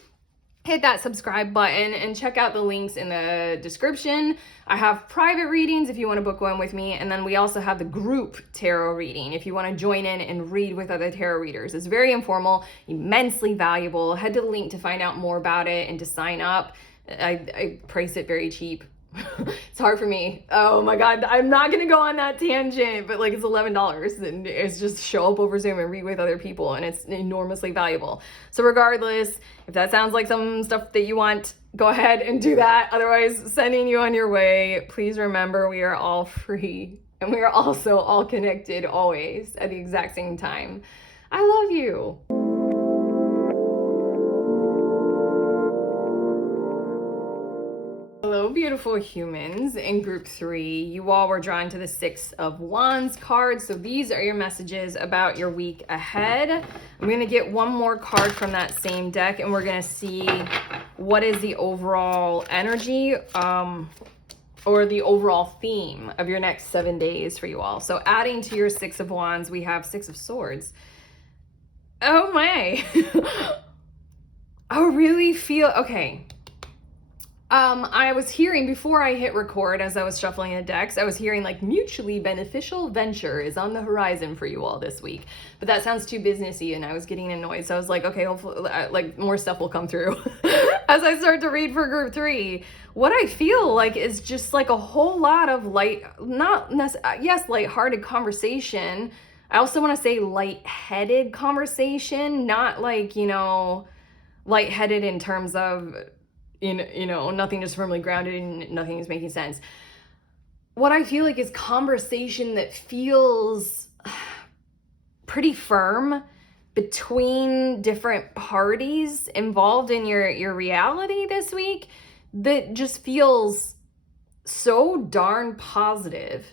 Hit that subscribe button and check out the links in the description. I have private readings if you want to book one with me. And then we also have the group tarot reading if you want to join in and read with other tarot readers. It's very informal, immensely valuable. Head to the link to find out more about it and to sign up. I price it very cheap. It's hard for me. Oh my God, I'm not gonna go on that tangent, but like it's $11 and it's just show up over Zoom and read with other people, and it's enormously valuable. So regardless, if that sounds like some stuff that you want, go ahead and do that. Otherwise, sending you on your way. Please remember, we are all free, and we are also all connected always at the exact same time. I love you. Hello, beautiful humans. In group 3, you all were drawn to the 6 of Wands card. So these are your messages about your week ahead. I'm going to get one more card from that same deck, and we're going to see what is the overall energy or the overall theme of your next 7 days for you all. So adding to your 6 of Wands, we have 6 of Swords. Oh my. I really feel, okay. I was hearing before I hit record, as I was shuffling the decks, I was hearing like mutually beneficial venture is on the horizon for you all this week. But that sounds too businessy, and I was getting annoyed. So I was like, okay, hopefully like more stuff will come through as I start to read for group 3. What I feel like is just like a whole lot of lighthearted conversation. I also want to say lightheaded conversation, not like, you know, lightheaded in terms of, you know, nothing is firmly grounded and nothing is making sense. What I feel like is conversation that feels pretty firm between different parties involved in your reality this week, that just feels so darn positive,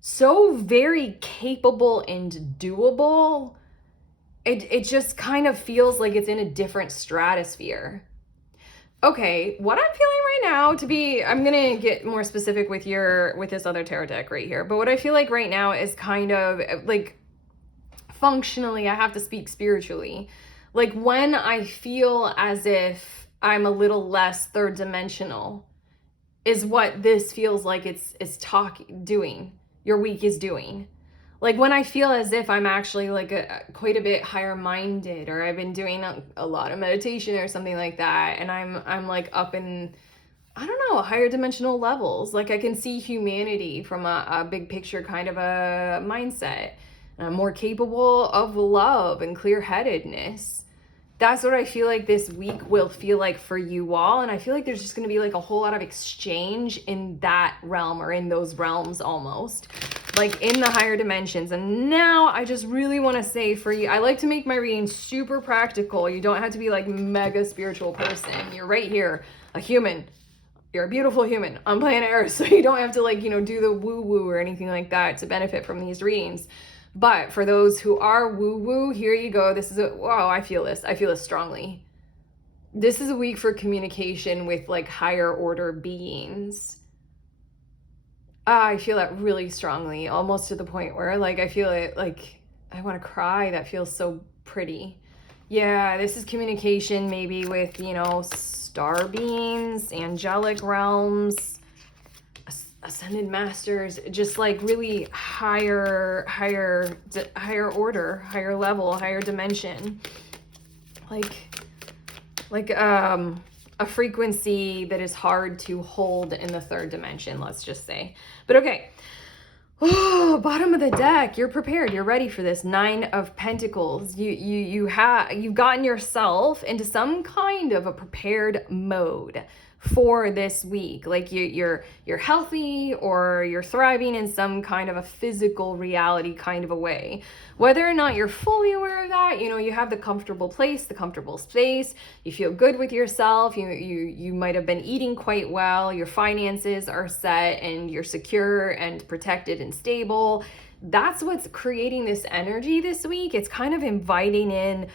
so very capable and doable. It just kind of feels like it's in a different stratosphere. Okay, what I'm feeling right now, I'm gonna get more specific with this other tarot deck right here, but what I feel like right now is kind of like, functionally, I have to speak spiritually. Like when I feel as if I'm a little less third dimensional is what this feels like doing, your week is doing. Like when I feel as if I'm actually like quite a bit higher minded, or I've been doing a lot of meditation or something like that, and I'm like up in, I don't know, higher dimensional levels. Like I can see humanity from a big picture kind of a mindset. And I'm more capable of love and clear-headedness. That's what I feel like this week will feel like for you all. And I feel like there's just going to be like a whole lot of exchange in that realm, or in those realms almost, like in the higher dimensions. And now I just really want to say for you, I like to make my readings super practical. You don't have to be like mega spiritual person. You're right here, a human. You're a beautiful human on planet Earth. So you don't have to like, you know, do the woo-woo or anything like that to benefit from these readings. But for those who are woo-woo, here you go. This is wow, I feel this strongly. This is a week for communication with like higher order beings. I feel that really strongly, almost to the point where like I feel it, like I want to cry. That feels so pretty. Yeah, this is communication maybe with, you know, star beings, angelic realms, ascended masters, just like really higher order, higher level, higher dimension, like a frequency that is hard to hold in the third dimension, let's just say. But okay, bottom of the deck, you're prepared, you're ready for this 9 of Pentacles. You've gotten yourself into some kind of a prepared mode for this week. Like you're healthy, or you're thriving in some kind of a physical reality kind of a way. Whether or not you're fully aware of that, you know, you have the comfortable place, the comfortable space, you feel good with yourself, you might have been eating quite well, your finances are set, and you're secure and protected and stable. That's what's creating this energy this week. It's kind of inviting in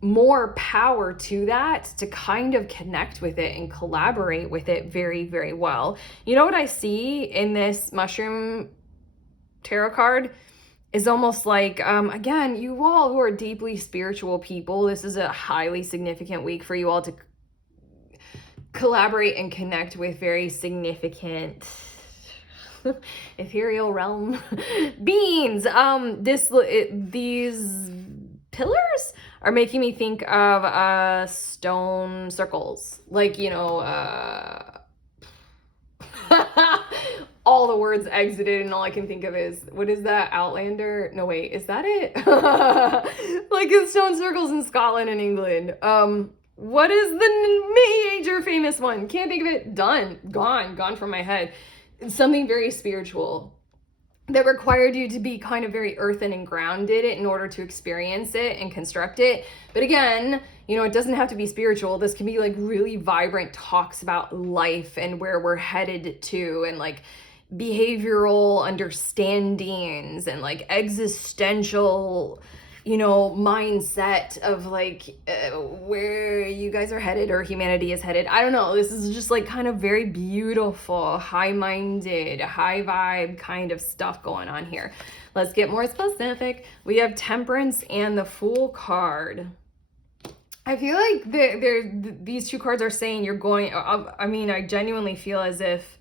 more power to that, to kind of connect with it and collaborate with it very, very well. You know what I see in this mushroom tarot card is almost like, again, you all who are deeply spiritual people, this is a highly significant week for you all to collaborate and connect with very significant ethereal realm beings. These pillars are making me think of stone circles, like, you know, all the words exited and all I can think of is, what is that, Outlander? No, wait, is that it? Like in stone circles in Scotland and England. What is the major famous one? Can't think of it. Gone from my head. It's something very spiritual that required you to be kind of very earthen and grounded in order to experience it and construct it. But again, you know, it doesn't have to be spiritual. This can be like really vibrant talks about life and where we're headed to, and like behavioral understandings and like existential, you know, mindset of like where you guys are headed or humanity is headed. I don't know. This is just like kind of very beautiful, high-minded, high vibe kind of stuff going on here. Let's get more specific. We have Temperance and the Fool card. I feel like these two cards are saying you're going, I mean, I genuinely feel as if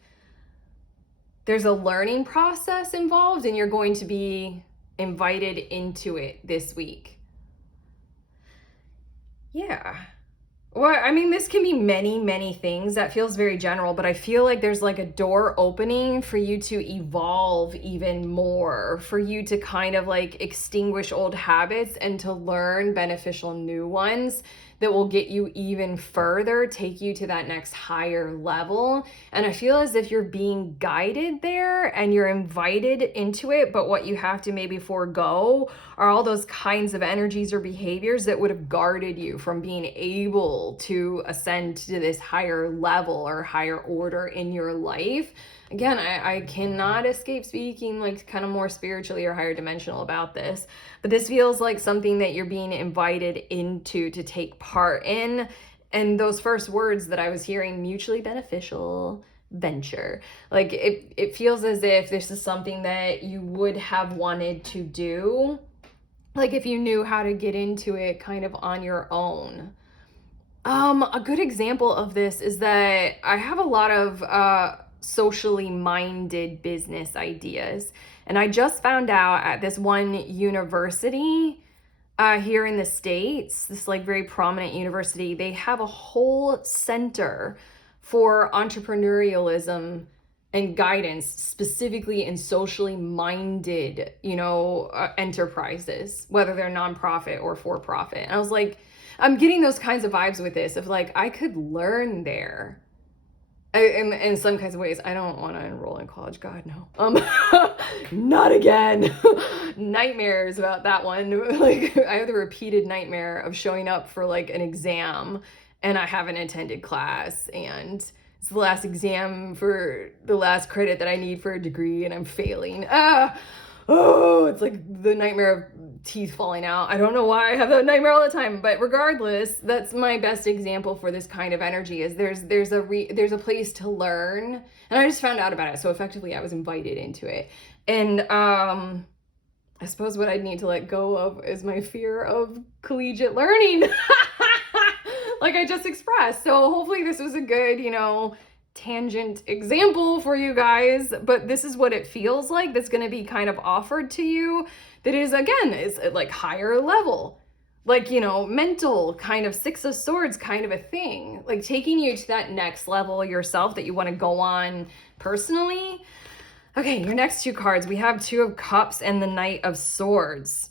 there's a learning process involved and you're going to be invited into it this week. Yeah. Well, I mean, this can be many, many things. That feels very general, but I feel like there's like a door opening for you to evolve even more, for you to kind of like extinguish old habits and to learn beneficial new ones that will get you even further, take you to that next higher level. And I feel as if you're being guided there and you're invited into it, but what you have to maybe forego are all those kinds of energies or behaviors that would have guarded you from being able to ascend to this higher level or higher order in your life. Again, I cannot escape speaking like kind of more spiritually or higher dimensional about this, but this feels like something that you're being invited into to take part in. And those first words that I was hearing, mutually beneficial venture, like it feels as if this is something that you would have wanted to do, like if you knew how to get into it kind of on your own. A good example of this is that I have a lot of socially minded business ideas. And I just found out at this one university here in the States, this like very prominent university, they have a whole center for entrepreneurialism and guidance, specifically in socially minded, you know, enterprises, whether they're nonprofit or for profit. And I was like, I'm getting those kinds of vibes with this of like, I could learn there. In some kinds of ways. I don't want to enroll in college. God, no. Not again. Nightmares about that one. Like, I have the repeated nightmare of showing up for like an exam and I haven't attended class, and it's the last exam for the last credit that I need for a degree and I'm failing. Oh, it's like the nightmare of teeth falling out. I don't know why I have that nightmare all the time, but regardless, that's my best example for this kind of energy. Is there's a place to learn, and I just found out about it. So effectively, I was invited into it, and I suppose what I'd need to let go of is my fear of collegiate learning, like I just expressed. So hopefully, this was a good, you know, tangent example for you guys, but this is what it feels like that's going to be kind of offered to you, that is, again, is like higher level, like, you know, mental kind of Six of Swords kind of a thing, like taking you to that next level yourself that you want to go on personally. Okay, your next two cards, we have Two of Cups and the Knight of Swords.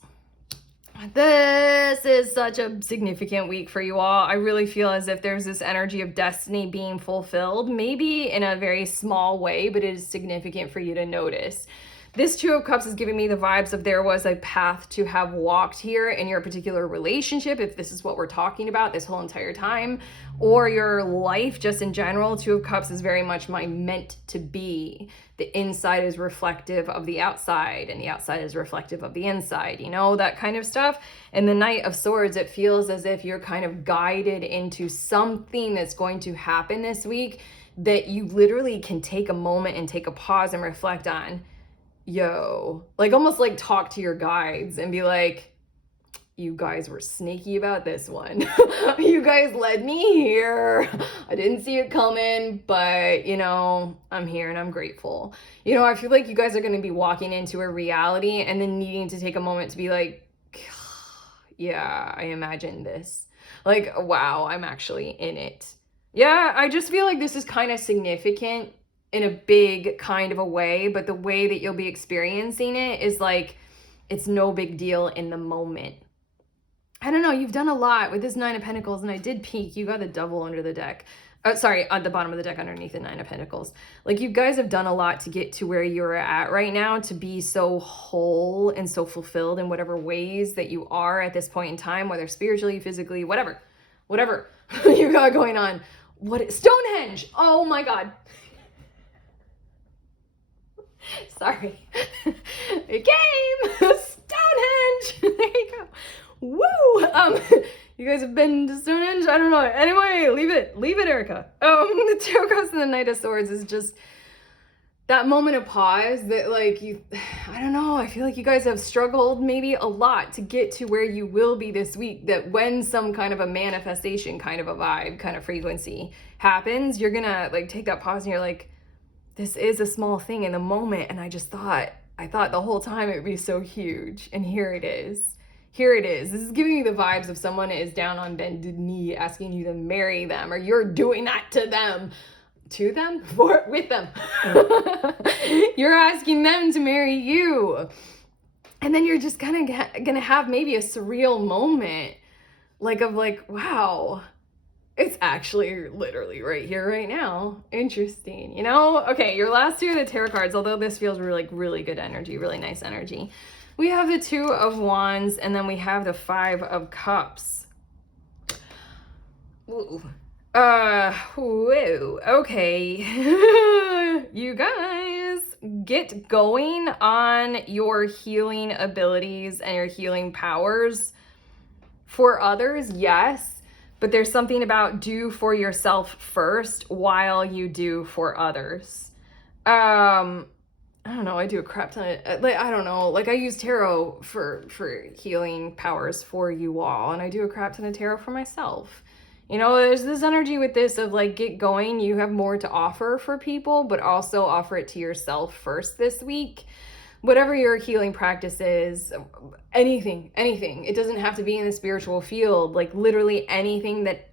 This is such a significant week for you all. I really feel as if there's this energy of destiny being fulfilled, maybe in a very small way, but it is significant for you to notice. This Two of Cups is giving me the vibes of there was a path to have walked here in your particular relationship, if this is what we're talking about this whole entire time, or your life just in general. Two of Cups is very much my meant to be. The inside is reflective of the outside, and the outside is reflective of the inside, you know, that kind of stuff. And the Knight of Swords, it feels as if you're kind of guided into something that's going to happen this week that you literally can take a moment and take a pause and reflect on. Yo, like almost like talk to your guides and be like, you guys were sneaky about this one. You guys led me here. I didn't see it coming, but you know, I'm here and I'm grateful. You know, I feel like you guys are going to be walking into a reality and then needing to take a moment to be like, yeah, I imagined this. Like, wow, I'm actually in it. Yeah, I just feel like this is kind of significant in a big kind of a way, but the way that you'll be experiencing it is like, it's no big deal in the moment. I don't know, you've done a lot with this Nine of Pentacles, and I did peek, you got the Devil under the deck. Sorry, at the bottom of the deck underneath the Nine of Pentacles. Like, you guys have done a lot to get to where you're at right now, to be so whole and so fulfilled in whatever ways that you are at this point in time, whether spiritually, physically, whatever you got going on. Stonehenge! Oh my God. Sorry. It came! Stonehenge! There you go. Woo! You guys have been to Stonehenge? I don't know. Anyway, leave it, Erica. The Two of Cups and the Knight of Swords is just that moment of pause that, like, I don't know, I feel like you guys have struggled maybe a lot to get to where you will be this week, that when some kind of a manifestation, kind of a vibe, kind of frequency happens, you're gonna, like, take that pause and you're like, this is a small thing in the moment, and I thought the whole time it would be so huge, and here it is. Here it is. This is giving me the vibes of someone is down on bended knee asking you to marry them, or you're doing that to them. To them? With them. You're asking them to marry you. And then you're just kind of gonna have maybe a surreal moment, like, wow, it's actually literally right here, right now. Interesting, you know? Okay, your last two are the tarot cards, although this feels really good energy, really nice energy. We have the Two of Wands, and then we have the Five of Cups. Ooh. Whoa, okay. You guys, get going on your healing abilities and your healing powers. For others, yes. But there's something about do for yourself first while you do for others. I don't know, I do a crap ton of, like, I don't know, like, I use tarot for healing powers for you all, and I do a crap ton of tarot for myself. You know, there's this energy with this of, like, get going, you have more to offer for people, but also offer it to yourself first this week. Whatever your healing practice is, anything, it doesn't have to be in the spiritual field, like literally anything that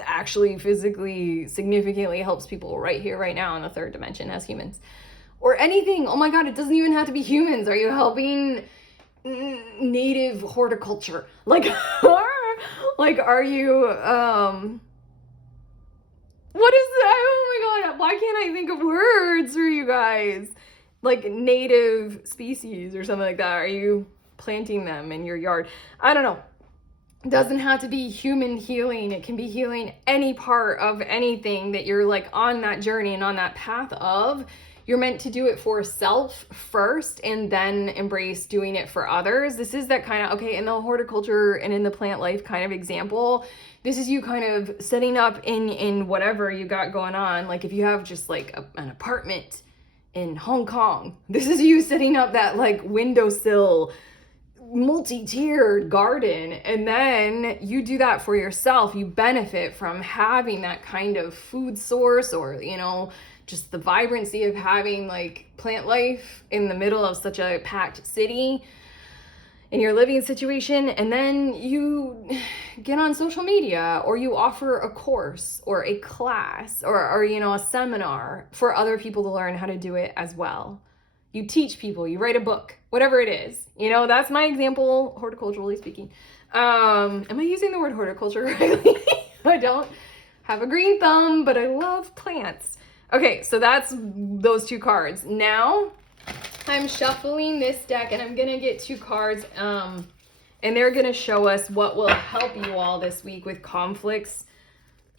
actually physically significantly helps people right here, right now in the third dimension as humans, or anything. Oh my God, it doesn't even have to be humans. Are you helping native horticulture? Like, like, are you, what is that? Oh my God, why can't I think of words for you guys? Like native species or something like that. Are you planting them in your yard? I don't know. It doesn't have to be human healing. It can be healing any part of anything that you're, like, on that journey and on that path of. You're meant to do it for self first and then embrace doing it for others. This is that kind of, okay, in the horticulture and in the plant life kind of example, this is you kind of setting up in whatever you got going on. Like, if you have just like an apartment in Hong Kong, this is you setting up that, like, windowsill multi-tiered garden, and then you do that for yourself. You benefit from having that kind of food source, or, you know, just the vibrancy of having, like, plant life in the middle of such a packed city in your living situation. And then you get on social media, or you offer a course or a class or you know, a seminar for other people to learn how to do it as well. you teach people, you write a book, whatever it is. You know, that's my example, horticulturally speaking. Am I using the word horticulture correctly? I don't have a green thumb, but I love plants. Okay, so that's those two cards. Now I'm shuffling this deck and I'm gonna get two cards, and they're gonna show us what will help you all this week with conflicts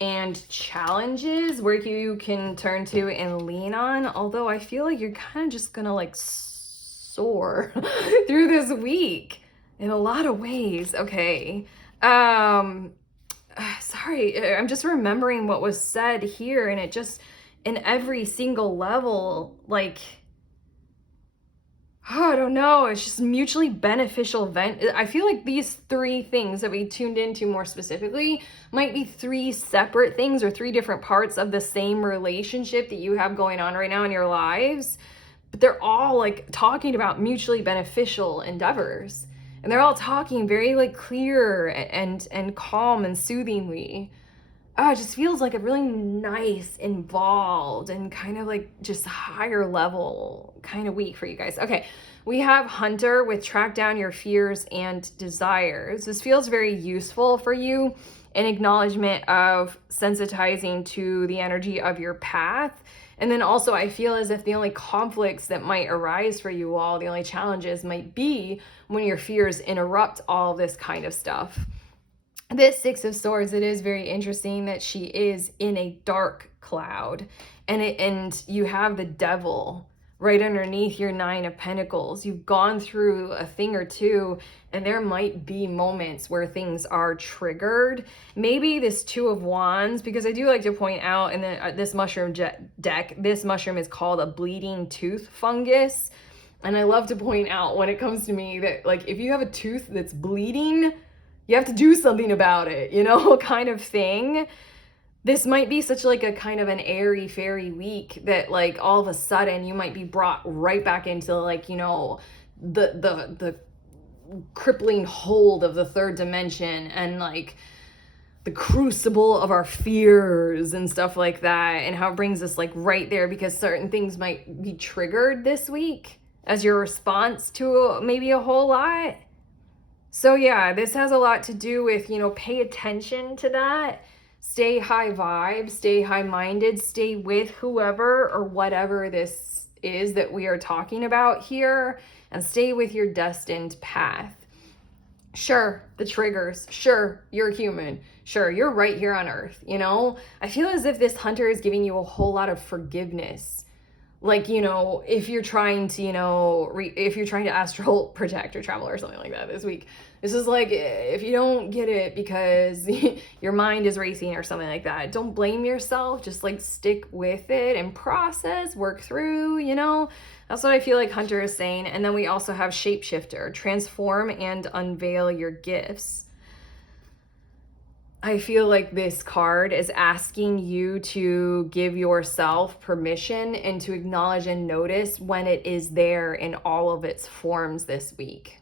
and challenges where you can turn to and lean on. Although I feel like you're kind of just gonna like soar through this week in a lot of ways. Okay. Sorry, I'm just remembering what was said here, and it just, in every single level, like, oh, I don't know, it's just mutually beneficial event. I feel like these three things that we tuned into more specifically might be three separate things or three different parts of the same relationship that you have going on right now in your lives, but they're all like talking about mutually beneficial endeavors. And they're all talking very like clear and calm and soothingly. It just feels like a really nice, involved, and kind of like just higher level kind of week for you guys. Okay, we have Hunter with track down your fears and desires. This feels very useful for you in acknowledgement of sensitizing to the energy of your path. And then also I feel as if the only conflicts that might arise for you all, the only challenges might be when your fears interrupt all this kind of stuff. This Six of Swords, it is very interesting that she is in a dark cloud, and you have the Devil right underneath your Nine of Pentacles. You've gone through a thing or two, and there might be moments where things are triggered. Maybe this Two of Wands, because I do like to point out in this mushroom deck, this mushroom is called a bleeding tooth fungus. And I love to point out when it comes to me that, like, if you have a tooth that's bleeding, you have to do something about it, you know, kind of thing. This might be such like a kind of an airy fairy week that like all of a sudden you might be brought right back into like, you know, the crippling hold of the third dimension and like the crucible of our fears and stuff like that, and how it brings us like right there because certain things might be triggered this week as your response to maybe a whole lot. So yeah, this has a lot to do with, you know, pay attention to that. Stay high vibe, stay high-minded, stay with whoever or whatever this is that we are talking about here, and stay with your destined path. Sure, the triggers. Sure, you're human. Sure, you're right here on Earth, you know? I feel as if this Hunter is giving you a whole lot of forgiveness. Like, you know, if you're trying to, you know, if you're trying to astral project or travel or something like that this week, this is like, if you don't get it because your mind is racing or something like that, don't blame yourself. Just like stick with it and process, work through, you know? That's what I feel like Hunter is saying. And then we also have Shapeshifter, transform and unveil your gifts. I feel like this card is asking you to give yourself permission and to acknowledge and notice when it is there in all of its forms this week.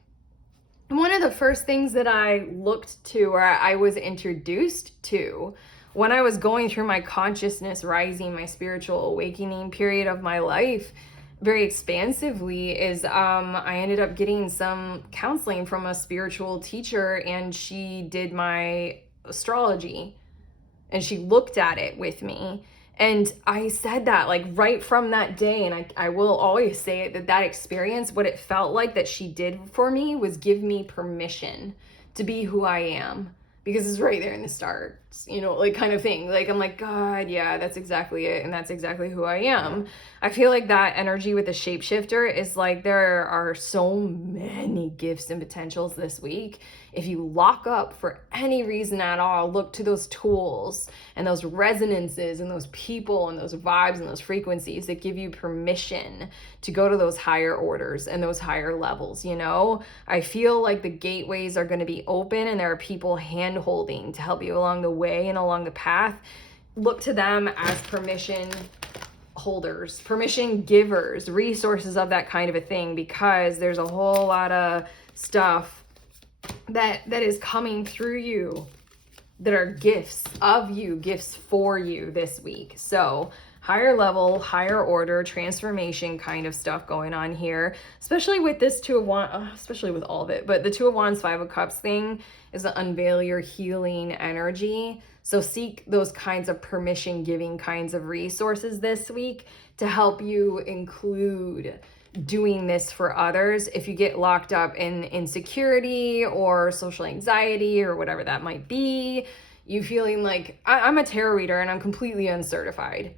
And one of the first things that I looked to, or I was introduced to when I was going through my consciousness rising, my spiritual awakening period of my life very expansively, is I ended up getting some counseling from a spiritual teacher, and she did my astrology and she looked at it with me, and I said that like right from that day, and I will always say it, that experience, what it felt like that she did for me was give me permission to be who I am, because it's right there in the start, you know, like kind of thing. Like, I'm like, God, yeah, that's exactly it. And that's exactly who I am. I feel like that energy with the shapeshifter is like, there are so many gifts and potentials this week. If you lock up for any reason at all, look to those tools and those resonances and those people and those vibes and those frequencies that give you permission to go to those higher orders and those higher levels, you know? I feel like the gateways are going to be open, and there are people hand holding to help you along the way and along the path. Look to them as permission holders, permission givers, resources of that kind of a thing, because there's a whole lot of stuff that is coming through you that are gifts of you, gifts for you this week. So higher level, higher order, transformation kind of stuff going on here, especially with this Two of Wands, especially with all of it, but the Two of Wands, Five of Cups thing is the unveil your healing energy. So seek those kinds of permission giving kinds of resources this week to help you include doing this for others. If you get locked up in insecurity or social anxiety or whatever that might be, you feeling like, I'm a tarot reader and I'm completely uncertified.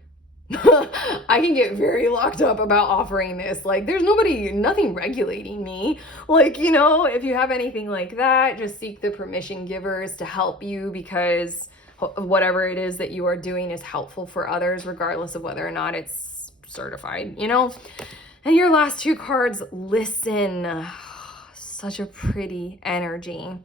I can get very locked up about offering this. Like, there's nothing regulating me. Like, you know, if you have anything like that, just seek the permission givers to help you, because whatever it is that you are doing is helpful for others, regardless of whether or not it's certified, you know? And your last two cards, listen. Such a pretty energy.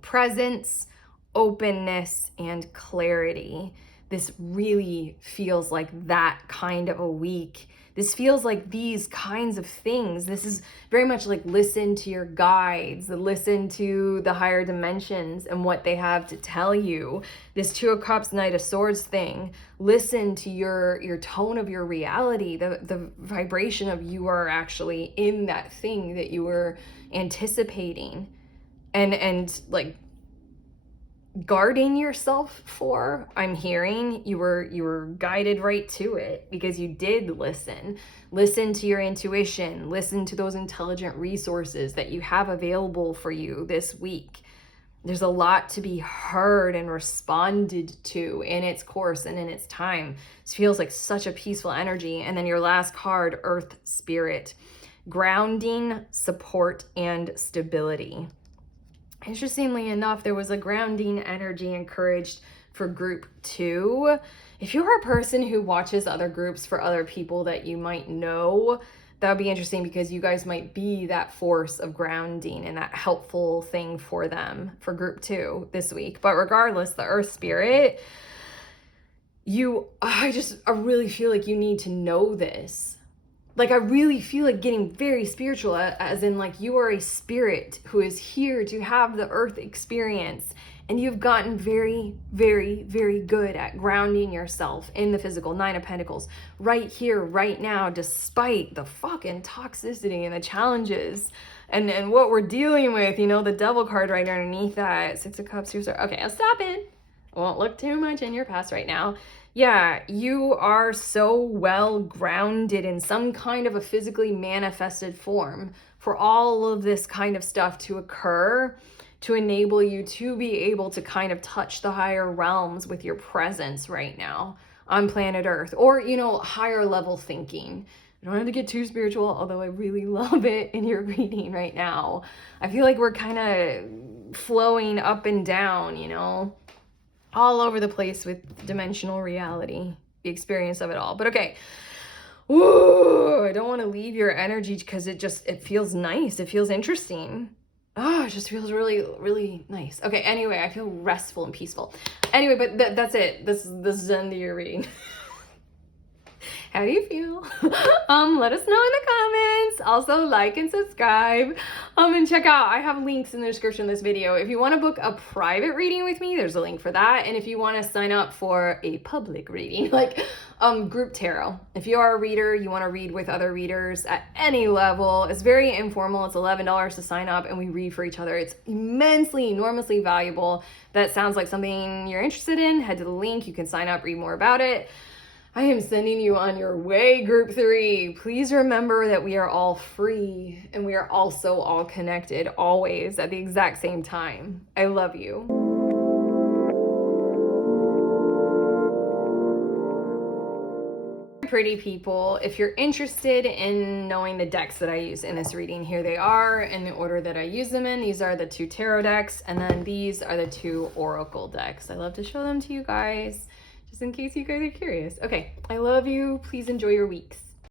Presence, openness, and clarity. This really feels like that kind of a week. This feels like these kinds of things. This is very much like listen to your guides, listen to the higher dimensions and what they have to tell you. This Two of Cups, Knight of Swords thing. Listen to your tone of your reality, the vibration of you are actually in that thing that you were anticipating. And like, guarding yourself for, I'm hearing you were guided right to it because you did listen to your intuition, listen to those intelligent resources that you have available for you this week. There's a lot to be heard and responded to in its course and in its time. This feels like such a peaceful energy. And then your last card, Earth Spirit, grounding, support, and stability. Interestingly enough, there was a grounding energy encouraged for group 2. If you're a person who watches other groups for other people that you might know, that would be interesting because you guys might be that force of grounding and that helpful thing for them for group 2 this week. But regardless, the Earth Spirit, I really feel like you need to know this. Like, I really feel like getting very spiritual, as in like you are a spirit who is here to have the earth experience. And you've gotten very, very, very good at grounding yourself in the physical. Nine of Pentacles, right here, right now, despite the fucking toxicity and the challenges and what we're dealing with, you know, the Devil card right underneath that. Six of Cups, okay, I'll stop it. I won't look too much in your past right now. Yeah, you are so well grounded in some kind of a physically manifested form for all of this kind of stuff to occur, to enable you to be able to kind of touch the higher realms with your presence right now on planet Earth, or, you know, higher level thinking. You don't have to get too spiritual, although I really love it in your reading right now. I feel like we're kind of flowing up and down, you know, all over the place with dimensional reality, the experience of it all. But okay. Ooh, I don't want to leave your energy because it feels nice. It feels interesting. Oh, it just feels really, really nice. Okay, anyway, I feel restful and peaceful. Anyway, but that's it. This is the end of your reading. How do you feel? Let us know in the comments. Also, like and subscribe. And check out, I have links in the description of this video. If you want to book a private reading with me, there's a link for that. And if you want to sign up for a public reading, like group tarot. If you are a reader, you want to read with other readers at any level, it's very informal. It's $11 to sign up and we read for each other. It's immensely, enormously valuable. That sounds like something you're interested in. Head to the link. You can sign up, read more about it. I am sending you on your way, group 3. Please remember that we are all free and we are also all connected always at the exact same time. I love you. Pretty people, if you're interested in knowing the decks that I use in this reading, here they are in the order that I use them in. These are the 2 tarot decks, and then these are the 2 oracle decks. I love to show them to you guys, just in case you guys are curious. Okay, I love you. Please enjoy your weeks.